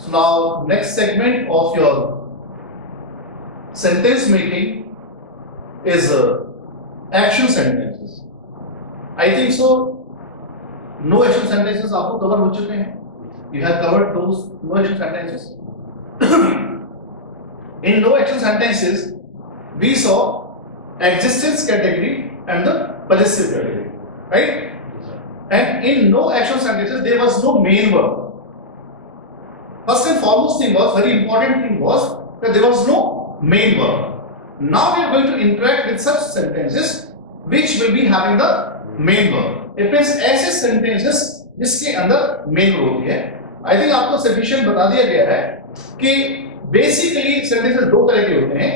So now next segment of your sentence making is action sentences. I think so. No action sentences आपको cover हो चुके हैं. You have covered those no action sentences. In no action sentences, we saw existence category and the possessive category, right? And in no action sentences, there was no main verb. First and foremost thing was, very important thing was that there was no main verb. Now we are going to interact with such sentences which will be having the main verb. It means ऐसे sentences जिसके अंदर main verb होती है. I think आपको sufficient बता दिया गया है कि basically sentences दो तरह के होते हैं.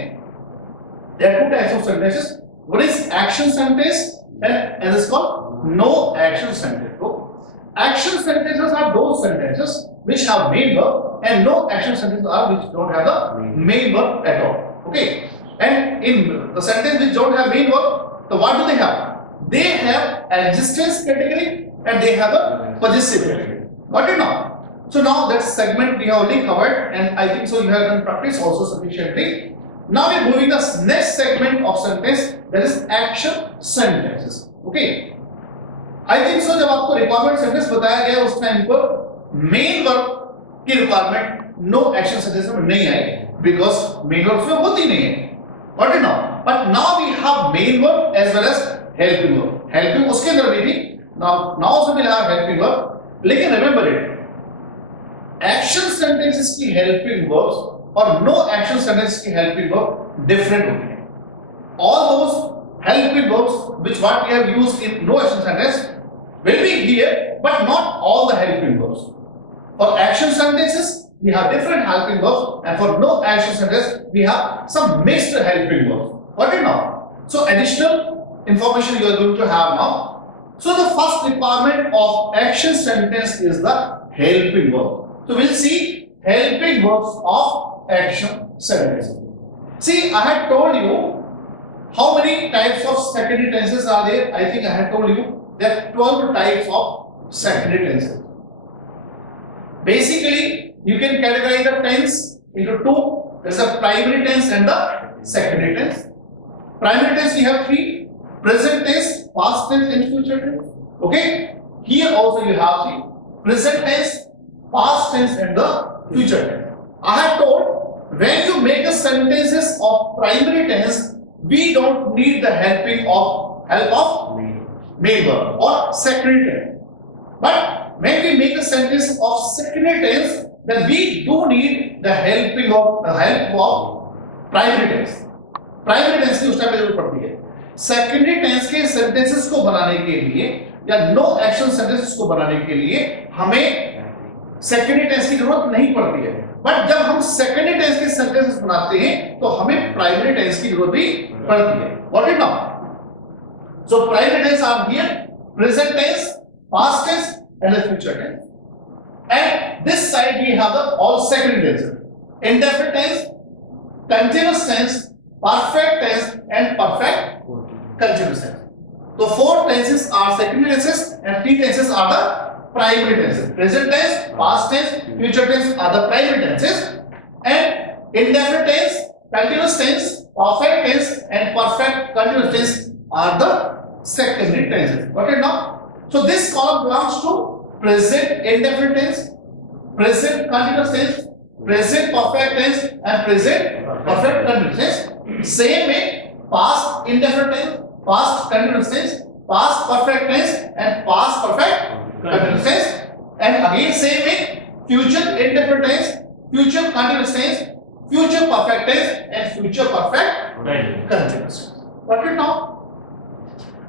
There are two types of sentences. One is action sentence and another is called no action sentence. So, action sentences are those sentences which have main verb and no action sentences are which don't have the main verb at all. Okay. And in the sentence which don't have main verb, so what do they have? They have existence category and they have a possessive category. Got it now? So now that segment we have already covered and I think so you have done practice also sufficiently. Now we are moving the next segment of sentence, that is action sentences. Okay. I think so जब आपको requirement sentence बताया गया उस टाइम पर main verb की requirement no action sentence में नहीं आएगी because main verb उसमें होती नहीं है. Got it now? But now we have main verb as well as helping verb. Helping उसके अंदर भी थी. Now also we'll have helping verb. लेकिन remember it. Action sentences की helping verbs और no action sentence की helping verb different होती है. All those helping verbs which what we have used in no action sentence will be here, but not all the helping verbs. For action sentences we have different helping verbs, and for no action sentence we have some mixed helping verbs. Got it now? So additional information you are going to have now. So the first requirement of action sentence is the helping verb. So we'll see helping verbs of action sentence. See, I had told you how many types of secondary tenses are there. I think I had told you there are 12 types of secondary tenses. Basically, you can categorize the tense into two. There's a primary tense and the secondary tense. Primary tense we have three: present tense, past tense, and future tense. Okay. Here also you have three: present tense, past tense, and the future tense. I have told when you make the sentences of primary tense, we don't need the help of main verb or secondary tense. But when we make the sentence of secondary tense, then we do need the help of primary tense. Primary tense की उस टाइम पे जरूरत पड़ती है. Secondary tense के सेंटेंसेस को बनाने के लिए या नो एक्शन सेंटेंसेस को बनाने के लिए हमें सेकेंडरी टेंस की जरूरत नहीं पड़ती है. बट जब हम सेकेंडरी टेंस के सेंटेंसेस बनाते हैं तो हमें प्राइमरी टेंस की जरूरत भी पड़ती है. Got it now? So primary tense are here: present tense, past tense, and the future tense. And this side we have the all secondary tenses: indefinite tense, continuous tense, perfect tense, and perfect continuous tense. So four tenses are secondary tenses and three tenses are the primary tenses. Present tense, past tense, future tense are the primary tenses, and indefinite tense, continuous tense, perfect tense, and perfect continuous tense are the secondary tenses. Got it now? So this column belongs to present indefinite tense, present continuous tense, present perfect tense, and present perfect continuous tense. Same way, past indefinite tense, past continuous tense, past perfect tense, and past perfect continuous tense. And again same way, future indefinite tense, future continuous tense, future perfect tense, and future perfect continuous tense. Got it now?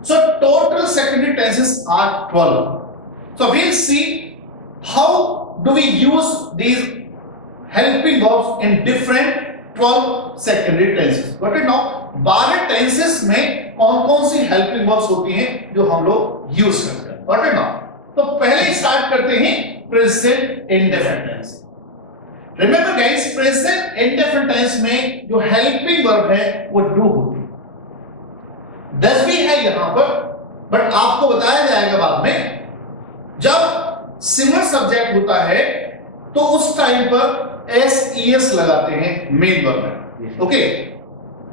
So total secondary tenses are 12. So we'll see how do we use these helping verbs in different 12 secondary tenses. Got it now? 12 tenses में कौन-कौन सी helping verbs होती हैं जो हम लोग यूज करते हैं. Got it now? तो पहले स्टार्ट करते हैं present indefinite tense. Remember guys, present indefinite tense में जो helping verb है वो do होती है. 10 भी है यहां पर, बट आपको बताया जाएगा बाद में. जब सिमिलर सब्जेक्ट होता है तो उस टाइम पर एस लगाते हैं मेन वर्ब में। ओके,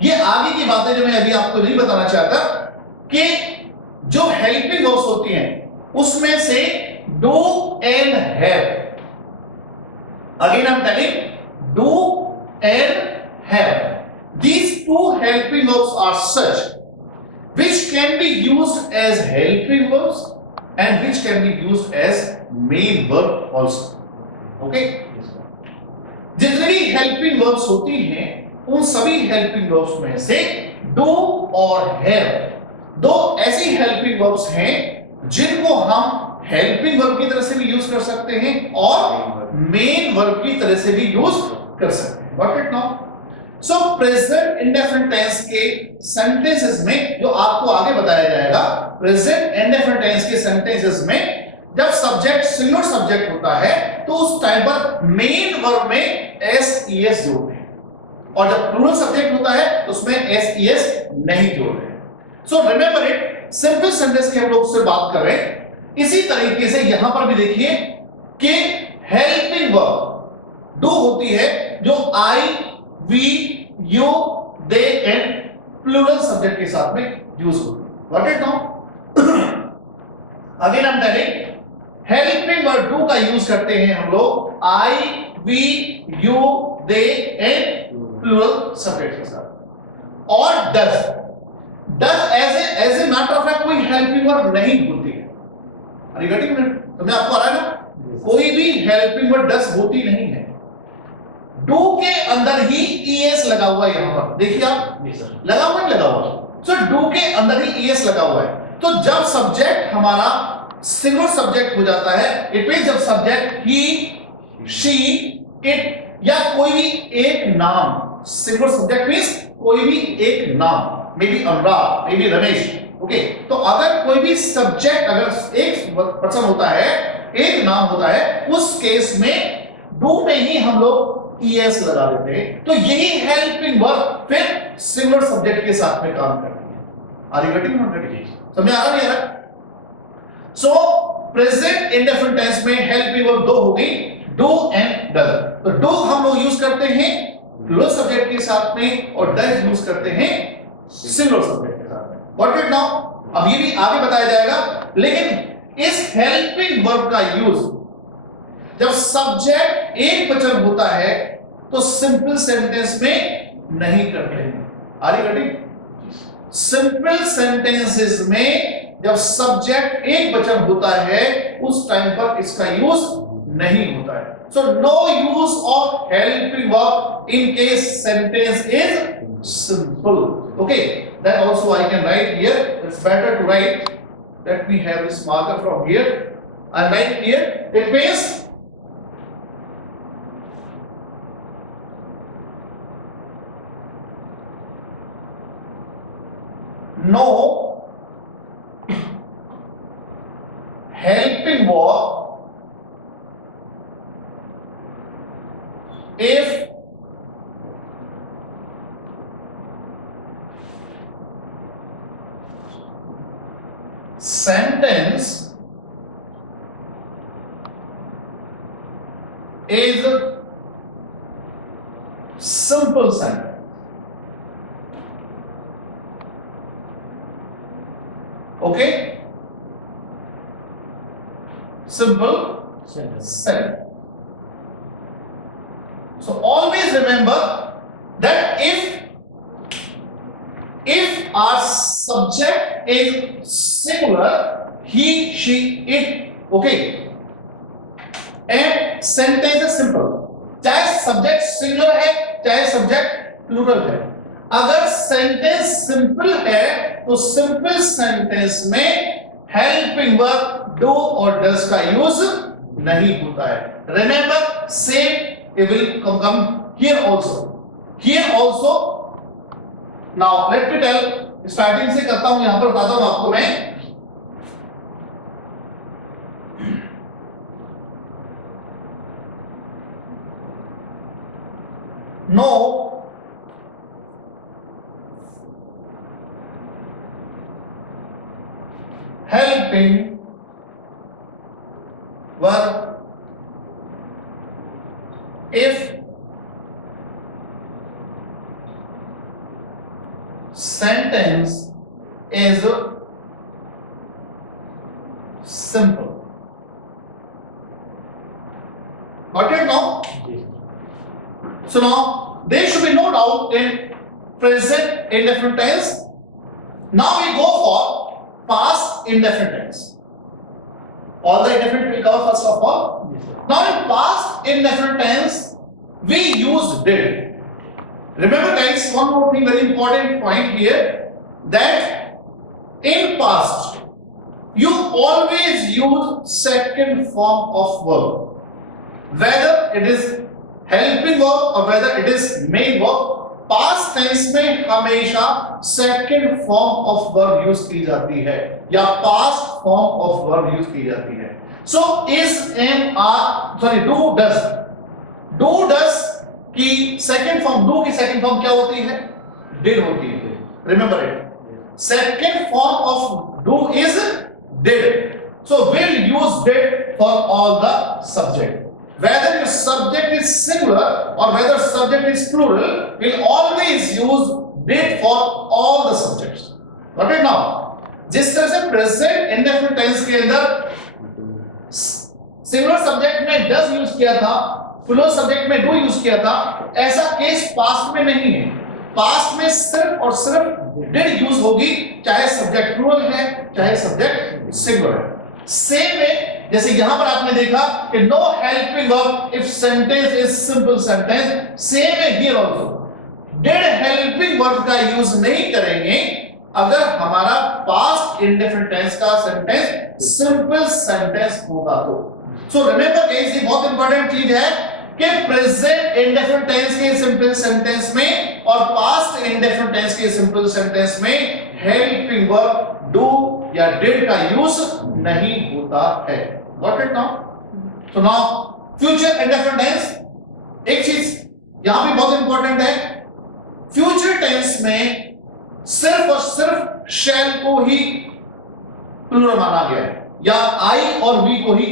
ये आगे की बातें जो मैं अभी आपको नहीं बताना चाहता कि जो हेल्पिंग वर्ब्स होती हैं उसमें से do and have, again I am telling do and have, these two helping verbs are such which can be used as helping verbs and which can be used as main verb also. Okay, जितनी भी helping verbs होती हैं उन सभी helping verbs में से डू और हैव दो ऐसी हेल्पिंग वर्ब्स हैं जिनको हम हेल्पिंग वर्ब की तरह से भी यूज कर सकते हैं और मेन वर्ब की तरह से भी यूज कर सकते हैं। Got it now? So present indefinite tense के सेंटेंसेस में जो आपको आगे बताया जाएगा, प्रेजेंट इंडेफिनिट टेंस के सेंटेंसेस में जब सब्जेक्ट सिंगुलर सब्जेक्ट होता है तो उस टाइम पर मेन वर्ब में एस जोड़ते हैं और जब प्लूरल सब्जेक्ट होता है तो उसमें एस नहीं जोड़ रहे हैं। So remember it, simple sentence की हम लोग से बात कर रहे हैं। इसी तरीके से यहां पर भी देखिए कि हेल्पिंग वर्ब डू होती है जो I we you they and plural subject के साथ में यूज होती है। What it now? Again I am telling helping verb do का यूज करते हैं हम लोग I we you they and plural subject के साथ। और does as a matter of fact कोई हेल्पिंग वर्ब नहीं होती है। अरे गेटिंग इट? तुम्हें आपको आ रहा है ना? कोई भी हेल्पिंग वर्ब डज होती नहीं है। डू के अंदर ही ईएस लगा हुआ है, यहां पर देखिए आप, लगा हुआ नहीं लगा हुआ? सो डू के अंदर ही ईएस लगा हुआ है। तो जब सब्जेक्ट हमारा सिंगुलर सब्जेक्ट हो जाता है, इट मींस जब सब्जेक्ट ही शी इट या कोई भी एक नाम, सिंगुलर सब्जेक्ट मींस कोई भी एक नाम, may be Anurag, may be Ramesh. ओके, तो अगर कोई भी सब्जेक्ट अगर एक पर्सन होता है, एक नाम होता है, उस केस में डू में ही हम लोग ईएस लगा देते हैं। तो यही हेल्पिंग वर्ब फिर सिंगुलर सब्जेक्ट के साथ में काम करती है। Are you getting not getting? समझ आ रहा नहीं आ रहा? सो प्रेजेंट इंडेफिनिट टेंस में हेल्पिंग वर्ब दो हो गई, डू एंड डज। तो डू हम लोग यूज करते हैं प्लूरल सब्जेक्ट के साथ में और डज यूज करते हैं सिंगुलर सब्जेक्ट के साथ में। What it now? अब ये भी आगे बताया जाएगा, लेकिन इस हेल्पिंग वर्ब का यूज जब सब्जेक्ट एक वचन होता है तो सिंपल सेंटेंस में नहीं करते हैं। Are you getting? Simple sentences में जब सब्जेक्ट एक वचन होता है उस टाइम पर इसका यूज नहीं होता है। So no use of helping verb in case sentence is simple. Okay, that also I can write here. It's better to write. Let me have this marker from here. I write here. It means no helping verb if sentence is simple sentence. Okay, simple sentence. So always remember that if our subject is singular, he she it, okay, and sentence is simple, चाहे subject singular है चाहे subject plural है। अगर sentence simple है तो simple sentence में helping verb do और does का यूज नहीं होता है। Remember, same it will come here also. Now let me tell, starting से करता हूं, यहां पर बताता हूं आपको मैं। No helping verb sentence is simple. Got it now? So now there should be no doubt in present indefinite tense. Now we go for past indefinite tense. All the indefinite will cover first of all. Now in past indefinite tense we use did. Remember guys, one more thing, very important point here, that in past you always use second form of verb, whether it is helping verb or whether it is main verb. Past tense में हमेशा second form of verb use की जाती है या past form of verb use की जाती है. So is am are sorry do does की सेकंड फॉर्म, डू की सेकंड फॉर्म क्या होती है? डिड होती है. Remember it, second form of do is did. So will use did for all the subject. Whether your subject is singular or whether subject is plural, we'll always use did for all the subjects. Got it now? जिस तरह से present indefinite tense के अंदर singular subject में does use किया था, plural subject में do use किया था, ऐसा केस past में नहीं है. past में सिर्फ और सिर्फ did use होगी, चाहे subject plural है, चाहे subject singular है. सेम है जैसे यहां पर आपने देखा कि no helping verb if sentence is simple sentence. Same है here also, did helping verb का यूज नहीं करेंगे अगर हमारा पास्ट इंडेफिनिट टेंस का सेंटेंस सिंपल सेंटेंस होगा तो. सो रिमेंबर गाइस, ये बहुत इंपॉर्टेंट चीज है कि प्रेजेंट इंडेफिनिट टेंस के सिंपल सेंटेंस में और पास्ट इंडेफिनिट टेंस के सिंपल सेंटेंस में हेल्पिंग वर्ब डू या डिड का यूज नहीं होता है. Got it now? So now future indefinite tense, एक चीज यहां भी बहुत इंपॉर्टेंट है, फ्यूचर टेंस में सिर्फ और सिर्फ शैल को ही प्लूरल माना गया है या आई और वी को ही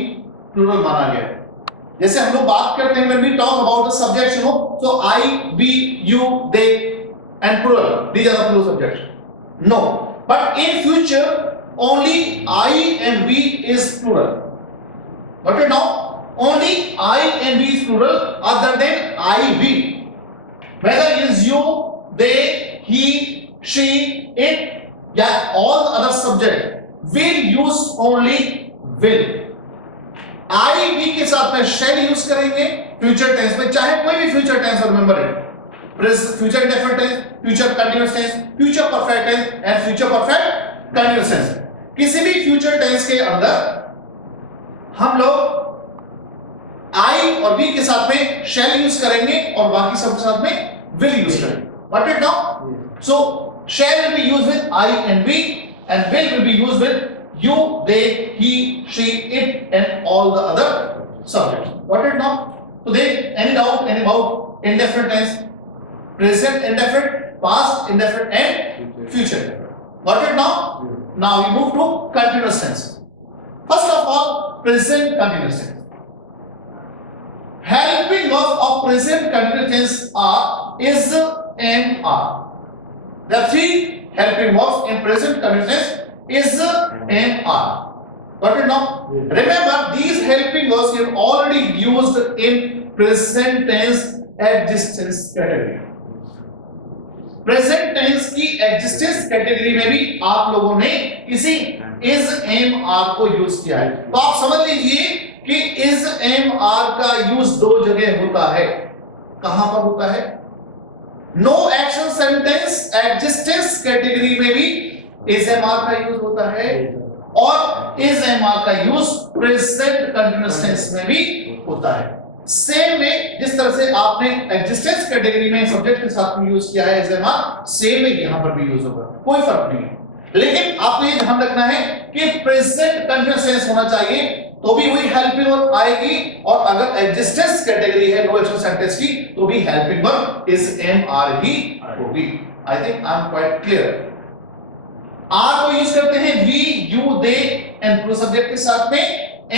प्लूरल माना गया है. जैसे हम लोग बात करते हैं when we talk about the subjects, you know, so I, we, you, they and plural, these are the plural subjects. No, but in future only I and we is plural. Got it now? Only I and we is plural other than I, we. Whether it is you, they, he, she, it, yeah, all the other subject will use only will. I, we के साथ में shall use करेंगे future tense में, चाहे कोई भी future tense हो. Remember it, future indefinite tense, future continuous tense, future perfect tense and future perfect continuous tense. किसी भी future tense के अंदर हम लोग आई और वी के साथ में शैल यूज करेंगे और बाकी सब के साथ में विल यूज करेंगे. Got it now? So shall will be used with I and we and will be used with you, they, he, she, it and all the other subjects. Got it now? So there any doubt any about indefinite tense, present indefinite, past indefinite and future indefinite. Got it now? Now we move to continuous tense. First of all, present continuous tense. Helping verb of present continuous tense are is and are. The three helping verbs in present continuous tense is and are. Got it now? Remember, these helping verbs are already used in present tense existence category. Present tense की existence category में भी आप लोगों ने इसी is am are को use किया है. तो आप समझ लीजिए कि इज एम आर का यूज दो जगह होता है. कहां पर होता है? No action sentence existence category में भी इज एम आर का यूज होता है और इज एम आर का यूज प्रेजेंट कंटीन्यूअस टेंस में भी होता है. सेम में जिस तरह से आपने एग्जिस्टेंस कैटेगरी में सब्जेक्ट के साथ में यूज किया है इज एम आर, सेम में यहां पर भी यूज होगा, कोई फर्क नहीं है. लेकिन आपको ये ध्यान रखना है कि प्रेजेंट कंटीन्यूअस टेंस होना चाहिए तो भी वही हेल्पिंग वर्ब आएगी और अगर एग्जिस्टेंस कैटेगरी है नो एक्शन सेंटेंस की तो भी helping verb is am are ही होगी. I think I am quite clear. Are को यूज करते हैं we, you, they and plural subject के साथ में,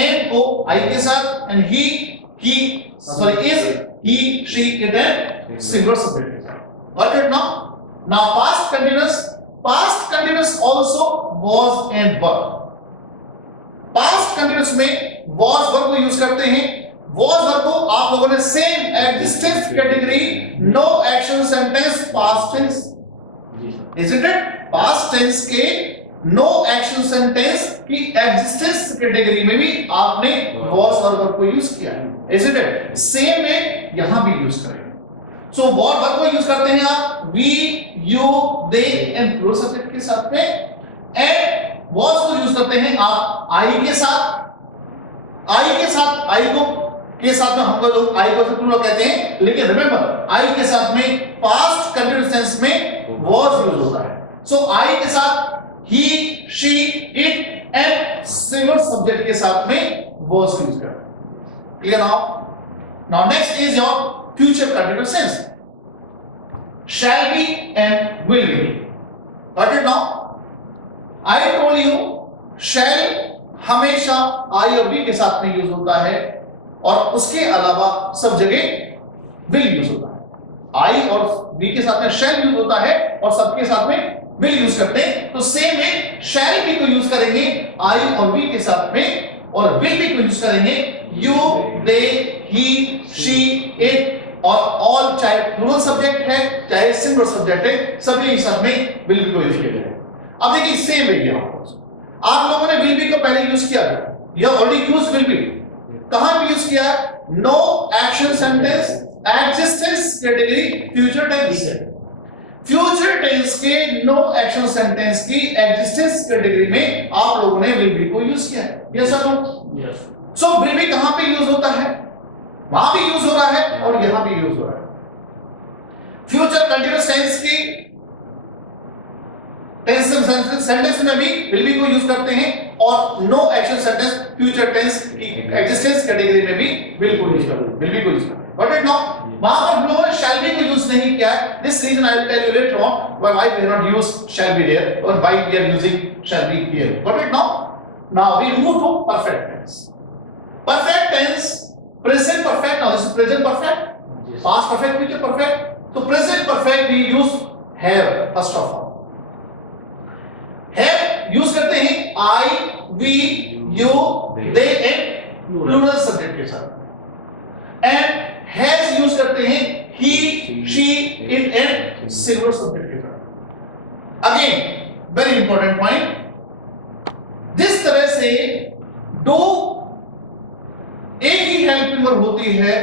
एम को आई के साथ and he is, he, she, it and singular subject. Got it now? Now past continuous past continuous also was and were. Past continuous में was verb को use करते हैं। वाज वर्ब को आप लोगों ने same existence category, no action sentence, past tense, isn't it? Past tense के no action sentence की एग्जिस्टेंस कैटेगरी में भी आपने वाज और वर्ब को यूज किया है, isn't it? सेम में यहां भी यूज करेंगे। सो वाज वर्ब को यूज करते हैं आप we, you, they and plural subject के साथ में, एंड वाज को यूज करते हैं आप आई के साथ। आई के साथ, आई को के साथ में हम लोग आई को प्लूरल कहते हैं, लेकिन रिमेंबर आई के साथ में पास्ट कंटीन्यूअस टेंस में वाज यूज होता है। सो आई के साथ he, she, it and singular subject के साथ में वाज यूज करते हैं। Clear now? Now next is your future continuous tense, shall be and will be. Got it now? I told you shall हमेशा I और be के साथ में यूज होता है, और उसके अलावा सब जगह will यूज होता है। I और be के साथ में shall यूज होता है और सबके साथ में will यूज करते हैं। तो सेम में shall be को यूज करेंगे I और be के साथ में, और will be को यूज करेंगे you, they, he, she, it और ऑल, चाहे प्लूरल सब्जेक्ट है चाहे सिंगुलर सब्जेक्ट है, सभी एक साथ में विल बी को यूज किया है। अब देखिए सेम है यहां पर आप लोगों ने विल बी को पहले यूज किया था, या ऑलरेडी यूज विल बी। कहां पे यूज किया? No action sentence, existence category, future tense. Future tense के नो एक्शन सेंटेंस की एग्जिस्टेंस कैटेगरी में आप लोगों ने विल बी को यूज किया है। यस और no? Yes. So will be कहां पे यूज होता है? वहां भी यूज हो रहा है और यहां भी यूज हो रहा है। फ्यूचर कंटीन्यूअस टेंस की सेंटेंस में भी विल बी को यूज करते हैं, और no action sentence future tense की एग्जिस्टेंस कैटेगरी में भी विल को यूज करते हैं, विल बी को यूज करते हैं। बट इट नाउ वहां पर हम लोगों ने शैल बी को यूज नहीं किया है। This reason I will tell you later on why we have not used shall be there और why we are using shall be here. But it now we move to perfect tense. Perfect tense, present perfect, now this is present perfect, yes. Past perfect, future perfect. So present perfect we use have first of all. Have use करते हैं I, we, you, they and plural subject के साथ, and has use करते हैं he, she, it and singular subject के साथ। Again very important point, जिस तरह से do एक ही हेल्पिंग वर्ब होती है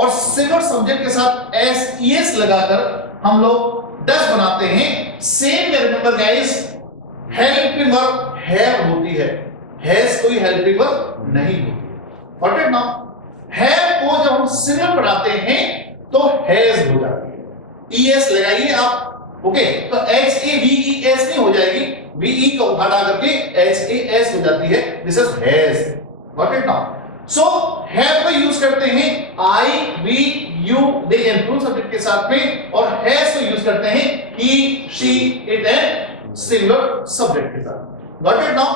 और सिंगुलर सब्जेक्ट के साथ एस ईएस लगाकर हम लोग डज बनाते हैं, सेम में remember guys helping verb have होती है, हैज कोई हेल्पिंग वर्ब नहीं होती। What it now? हैव को जब हम सिंगुलर बनाते हैं तो हैज हो जाती है। ईएस लगाइए आप, ओके? तो H A V E S नहीं हो जाएगी, वी ई को हटा करके एच ए एस हो जाती है। This is has. What it now? So have को यूज करते हैं I, we, you, they and plural subject के साथ में, और has को यूज करते हैं he, she, it and singular subject के साथ। Got it now?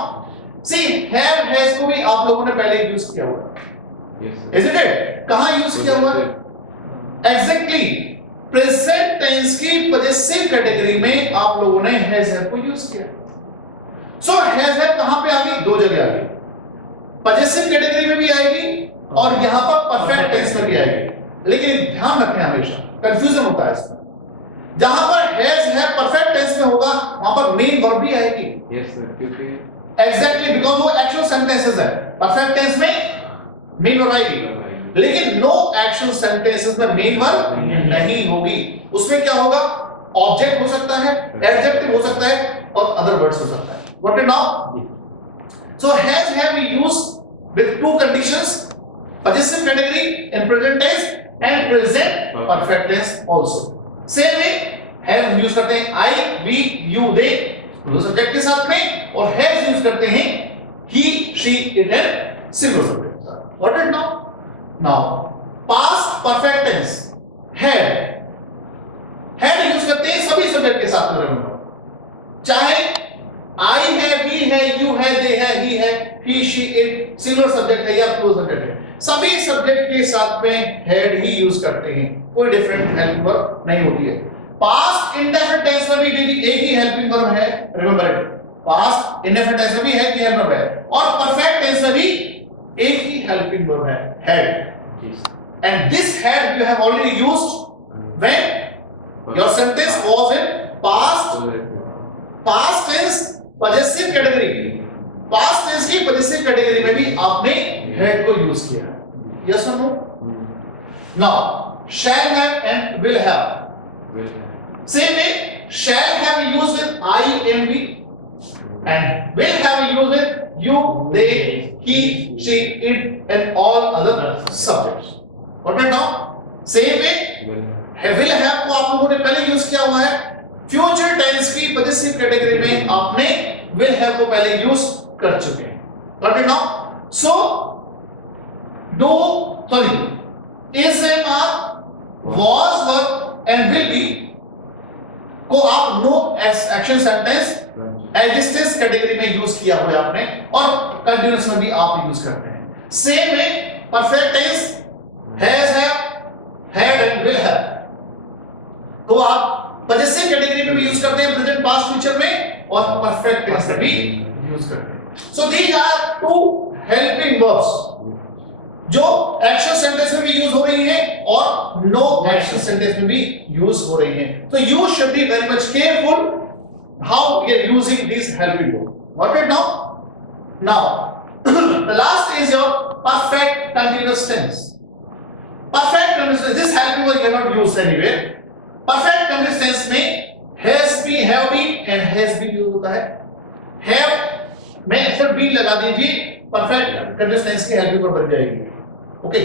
See, have, has को भी आप लोगों ने पहले यूज किया हुआ है, isn't it? कहां यूज किया हुआ है? Exactly, प्रेजेंट टेंस की पॉजेसिव कैटेगरी में आप लोगों ने has, have को यूज किया। सो has, have कहां पे आ गई? दो जगह आ गई, पॉजेसिव कैटेगरी में भी आएगी और यहां पर परफेक्ट टेंस में भी आएगी। लेकिन ध्यान रखें, हमेशा कंफ्यूजन होता है इसमें। जहां पर हैज है परफेक्ट टेंस में होगा वहां पर मेन वर्ब भी आएगी। यस सर, क्योंकि एग्जैक्टली बिकॉज़ वो एक्शन सेंटेंसेस है। परफेक्ट टेंस में मेन वर्ब आएगी, लेकिन नो एक्शन सेंटेंसेस में मेन वर्ब नहीं होगी। उसमें क्या होगा? ऑब्जेक्ट हो सकता है, एडजेक्टिव हो सकता है और अदर वर्ड्स हो सकता है। What it now? So has, have we use with two conditions, possessive category in present tense and present perfect tense also. Same way have use करते हैं I, we, you, they plural subject के साथ में, और has use करते हैं he, she, it and singular subject के साथ। What is now? Now past perfect tense had use करते हैं सभी subject के साथ में, चाहे I है, we है, you है, they है, he है, he, she, it singular subject है या प्लूरल सब्जेक्ट है, सभी सब्जेक्ट के साथ में had ही यूज करते हैं, कोई डिफरेंट हेल्प वर्ब नहीं होती है। पास्ट इंडेफिनिट टेंस में भी एक ही हेल्पिंग वर्ब है, remember it. Past indefinite tense में भी है कि हेल्पिंग वर्ब है, और परफेक्ट टेंस में भी एक ही हेल्पिंग वर्ब है, had। And this had you have already used when your sentence was in past tense possessive category। Past tense की पॉजिटिव कैटेगरी में भी आपने had को यूज किया। यस और no? Now shall have and will have, same way shall have used with I am we, and will have used with you, they, he, she, it and all other subjects। Got it now? Same way will have को आप लोगों ने पहले यूज किया हुआ है, future tense की positive category में आपने will have को पहले यूज कर चुके हैं। Got it now? So do sorry is am are was were and will be को आप no action sentence existence category में यूज किया हुआ है आपने, और कंटीन्यूअस में भी आप यूज करते हैं। सेम है perfect tense has have had and will have को आप पॉजिटिव कैटेगरी में भी यूज करते हैं, प्रेजेंट पास्ट फ्यूचर में, और परफेक्ट टेंस में भी यूज करते हैं। So these are two helping verbs जो एक्शन सेंटेंस में भी यूज हो रही है और नो एक्शन सेंटेंस में भी यूज हो रही है। So you should be very much careful how we are using these helping verbs. Got it now? Now the last is your perfect continuous tense. Perfect continuous tense, this helping verb you cannot use anywhere. Perfect continuous tense में has been, have been and has been use होता है। have में सिर्फ be लगा दीजिए, perfect continuous tense की helping verb बन जाएगी। ओके,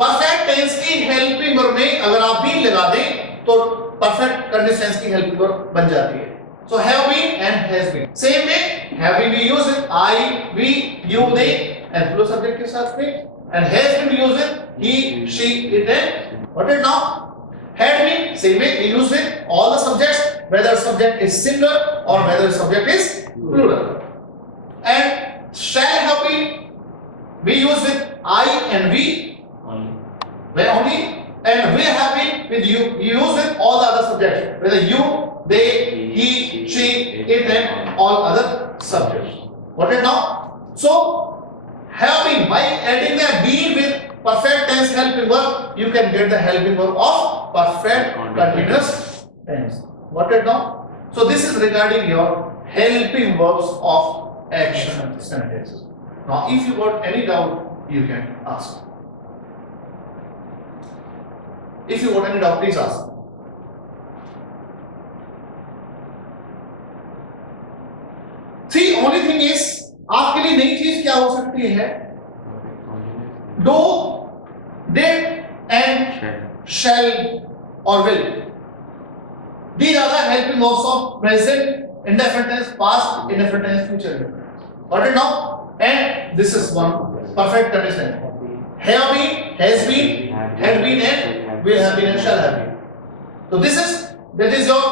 परफेक्ट टेंस की हेल्पिंग वर्ब में अगर आप बी लगा दें तो परफेक्ट कंटीन्यूअस टेंस की हेल्पिंग वर्ब बन जाती है। So have been and has been, same way have been we use with I, we, you, they and plural subject के साथ में, and has been use with he, she, it and what it now, had been, same way we use with all the subjects whether subject is singular or whether subject is plural, and shall have been we use with I and we only, and will have been with you, we use with all the other subjects whether you, they, he, she, it and all other subjects। Got it now? So have been, by adding the been with perfect tense helping verb you can get the helping verb of perfect continuous tense। Got it now? So this is regarding your helping verbs of action sentences। Now if you got any doubt you can ask, if you got any doubt please ask। See, only thing is आपके लिए नई चीज क्या हो सकती है, do, did and shall or will, these are the helping verbs of present indefinite tense, past indefinite tense, future indefinite tense। Got it now? And this is one perfect condition, have been, has been, had been and will have been and shall have been। So this is your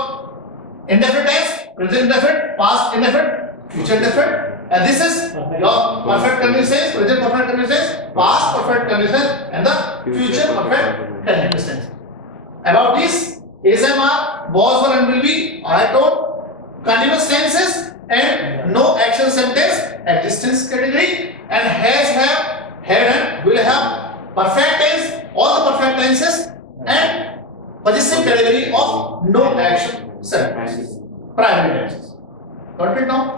indefinite tense, present indefinite, past indefinite, future indefinite, and this is your perfect continuous tense, present perfect continuous tense, past perfect continuous tense and the future perfect continuous tense। About this is, am, are, was, were and will be, I told continuous tenses and no action sentence existence category, and has, have, had and will have perfect tense, all the perfect tenses and possessive category of no action sentence, primary tenses। Got it now?